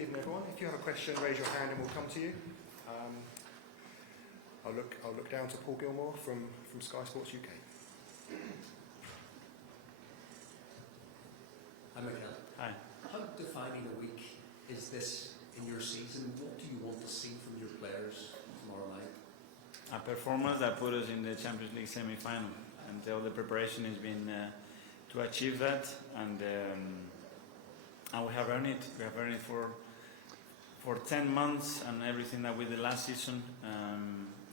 evening, everyone. If you have a question, raise your hand and we'll come to you. I'll look down to Paul Gilmore from Sky Sports UK. Hi, Mikel. Hi. How defining a week is this in your season? What do you want to see from your players tomorrow night? A performance that put us in the Champions League semi-final, and all the preparation has been to achieve that, and we have earned it. We have earned it for 10 months and everything that we did last season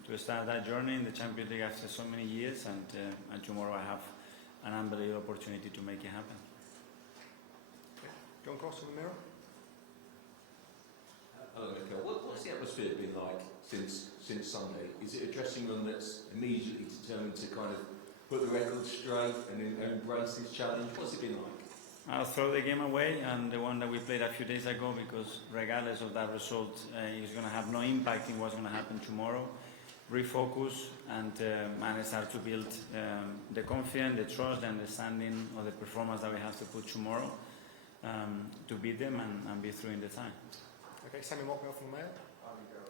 to start that journey in the Champions League after so many years, and tomorrow I have an unbelievable opportunity to make it happen. Okay. John Cross from the Mirror. Hello, Mikel. What's the atmosphere been like since Sunday? Is it a dressing room that's immediately determined to kind of put the record straight and embrace this challenge? What's it been like? I'll throw the game away and the one that we played a few days ago, because regardless of that result, it's going to have no impact in what's going to happen tomorrow. Refocus and start to build the confidence, the trust, the understanding of the performance that we have to put tomorrow to beat them and be through in the time. Okay, Sammy Mockmel from the Mail.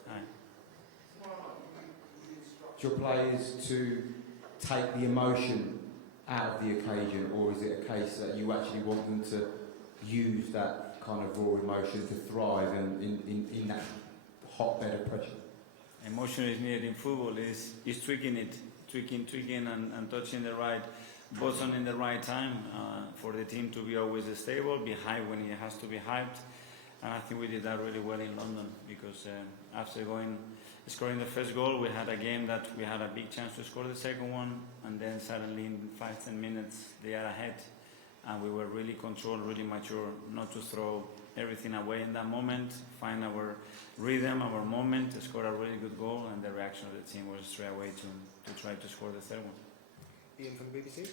Hi. Your players to take the emotion out of the occasion, or is it a case that you actually want them to use that kind of raw emotion to thrive in that hotbed of pressure? Emotion is needed in football. Is tweaking and touching the right button in the right time for the team to be always stable, be hyped when it has to be hyped. And I think we did that really well in London, because after scoring the first goal, we had a game that we had a big chance to score the second one, and then suddenly in 5-10 minutes they are ahead, and we were really controlled, really mature, not to throw everything away in that moment, find our rhythm, our moment, score a really good goal, and the reaction of the team was straight away to try to score the third one. Ian from the BBC.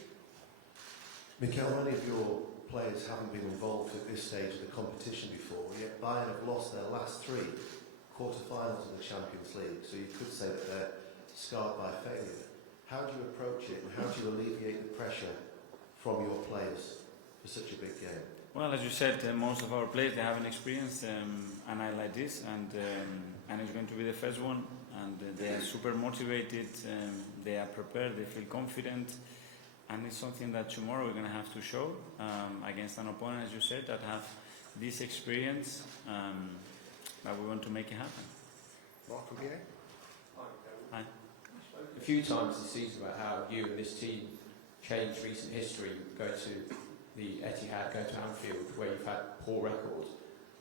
Mikel, many of your players haven't been involved at this stage of the competition before, yet Bayern have lost their last 3 quarter-finals of the Champions League, so you could say that they're scarred by failure. How do you approach it, and how do you alleviate the pressure from your players for such a big game? Well, as you said, most of our players, they haven't experienced a night like this, and it's going to be the first one, and they are super motivated, they are prepared, they feel confident, and it's something that tomorrow we're going to have to show against an opponent, as you said, that have this experience, that we want to make it happen. Mark from PA. Hi. A few times this season about how you and this team changed recent history, go to the Etihad, go to Anfield, where you've had poor records.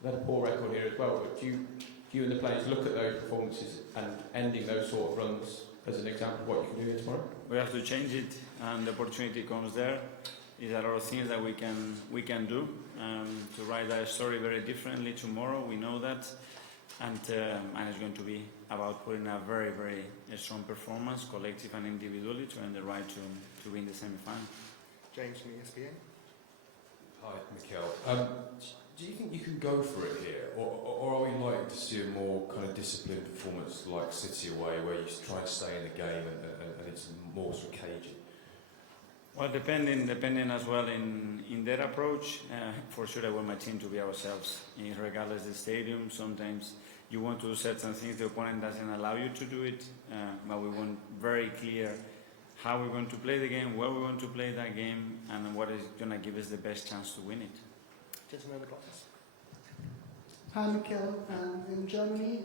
You've had a poor record here as well, but do you and the players look at those performances and ending those sort of runs as an example of what you can do here tomorrow? We have to change it, and the opportunity comes there. There are a lot of things that we can do to write that story very differently tomorrow. We know that, and it's going to be about putting a very, very strong performance, collective and individually, to earn the right to win the semi-final. James from ESPN. Hi, Mikel. Do you think you can go for it here, or are we likely to see a more kind of disciplined performance like City away, where you try and stay in the game and it's more sort of cagey? Well, depending as well in their approach, for sure I want my team to be ourselves. Regardless of the stadium, sometimes you want to do certain things, the opponent doesn't allow you to do it, but we want very clear how we're going to play the game, where we're going to play that game, and what is going to give us the best chance to win it. Gentlemen with glasses. Hi, Mikel. In Germany,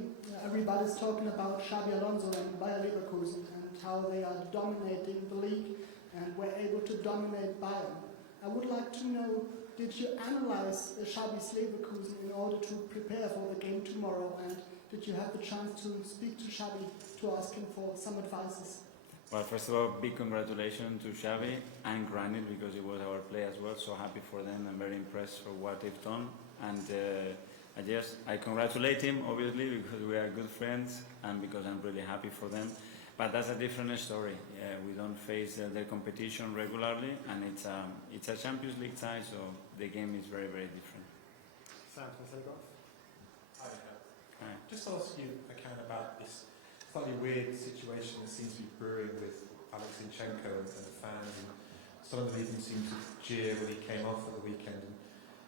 everybody's talking about Xabi Alonso and Bayer Leverkusen and how they are dominating the league and were able to dominate Bayern. I would like to know, did you analyze Xabi's Leverkusen in order to prepare for the game tomorrow, and did you have the chance to speak to Xabi to ask him for some advices? Well, first of all, big congratulations to Xavi and Granit, because it was our play as well. So happy for them and very impressed for what they've done. And I congratulate him, obviously, because we are good friends and because I'm really happy for them. But that's a different story. We don't face their competition regularly, and it's a Champions League tie, so the game is very, very different. Sam from Telegraph. Hi. Just to ask you, about this slightly weird situation that seems to be brewing with Alex Zinchenko and the fans, and some of them even seem to jeer when he came off at the weekend. And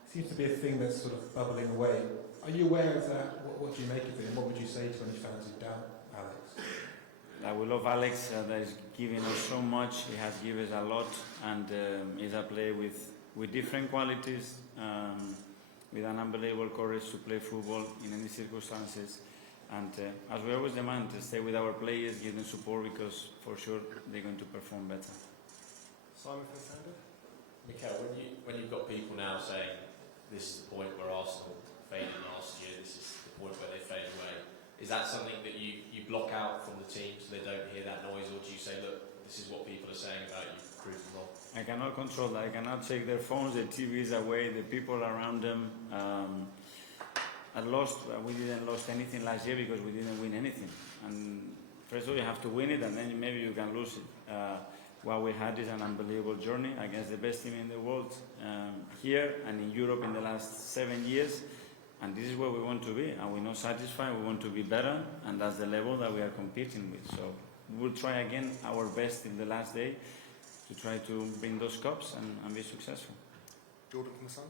it seems to be a thing that's sort of bubbling away. Are you aware of that? What do you make of it? And what would you say to any fans who doubt Alex? We love Alex. That is giving us so much. He has given us a lot, and he's a player with different qualities, with an unbelievable courage to play football in any circumstances. And as we always demand, to stay with our players, give them support, because for sure they're going to perform better. Simon from Sander? Mikel, when you've got people now saying this is the point where Arsenal failed last year, this is the point where they fade away, is that something that you block out from the team so they don't hear that noise, or do you say, look, this is what people are saying about you, prove them wrong? I cannot control that. I cannot check their phones, the TV is away, the people around them. We didn't lose anything last year because we didn't win anything. And first of all, you have to win it, and then maybe you can lose it. What we had is an unbelievable journey against the best team in the world, here and in Europe in the last 7 years. And this is where we want to be, and we're not satisfied. We want to be better, and that's the level that we are competing with. So we'll try again our best in the last day to try to bring those cups and be successful. Jordan from the Sun?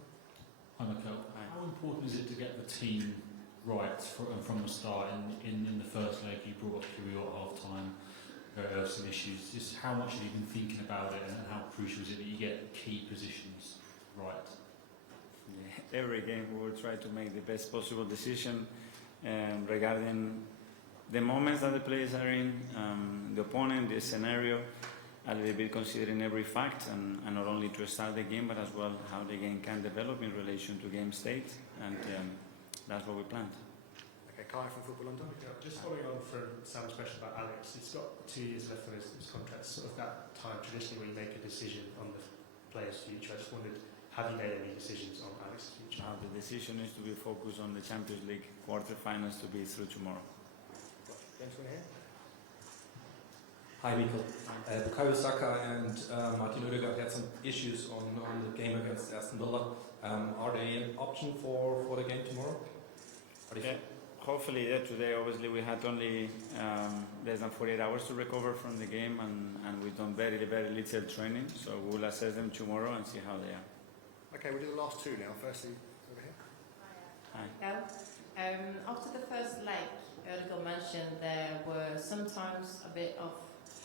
Hi Mikel. Hi. How important is it to get the team right from the start? In the first leg you brought up Kirill at half time, there were some issues. Just how much have you been thinking about it, and how crucial is it that you get key positions right? Yeah, every game we will try to make the best possible decision regarding the moments that the players are in, the opponent, the scenario, a little bit considering every fact, and not only to start the game, but as well how the game can develop in relation to game state, and that's what we planned. Okay, Kai from Football London? Yeah, just following on from Sam's question about Alex, he's got 2 years left on his contract, sort of that time traditionally when you make a decision on the player's future. I just wondered, have you made any decisions on Alex's future? The decision is to be focused on the Champions League quarter-finals to be through tomorrow. James from here? Hi, Mikel. Bukayo Saka and Martin Odegaard had some issues on the game against Aston Villa. Are they an option for the game tomorrow? Hopefully, today obviously we had only less than 48 hours to recover from the game, and we've done very, very little training, so we'll assess them tomorrow and see how they are. Okay, we'll do the last 2 now. Firstly, over here. Hi. After the first leg, Odegaard mentioned there were sometimes a bit of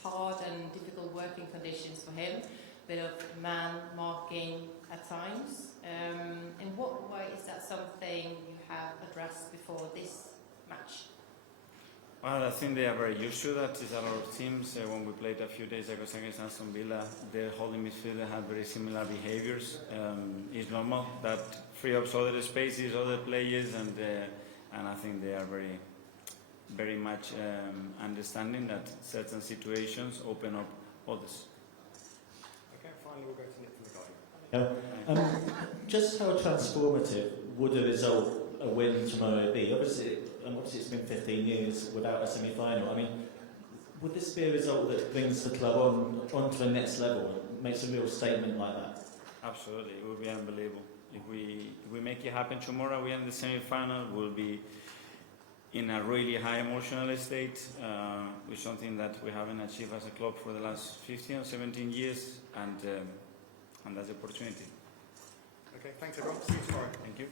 hard and difficult working conditions for him, a bit of man marking at times. In what way is that something you have addressed before this match? Well, I think they are very used to that. It's a lot of teams. When we played a few days ago against Aston Villa, the holding midfielder had very similar behaviours. It's normal that free up other spaces, other players, and I think they are very much understanding that certain situations open up others. Okay, finally we'll go to Nick from the Guardian. Just how transformative would a result, a win tomorrow be? Obviously it's been 15 years without a semi-final. I mean, would this be a result that brings the club onto the next level and makes a real statement like that? Absolutely, it would be unbelievable. If we make it happen tomorrow, we are in the semi-final, we'll be in a really high emotional state, with something that we haven't achieved as a club for the last 15 or 17 years, and that's the opportunity. Okay, thanks everyone. See you tomorrow. Thank you.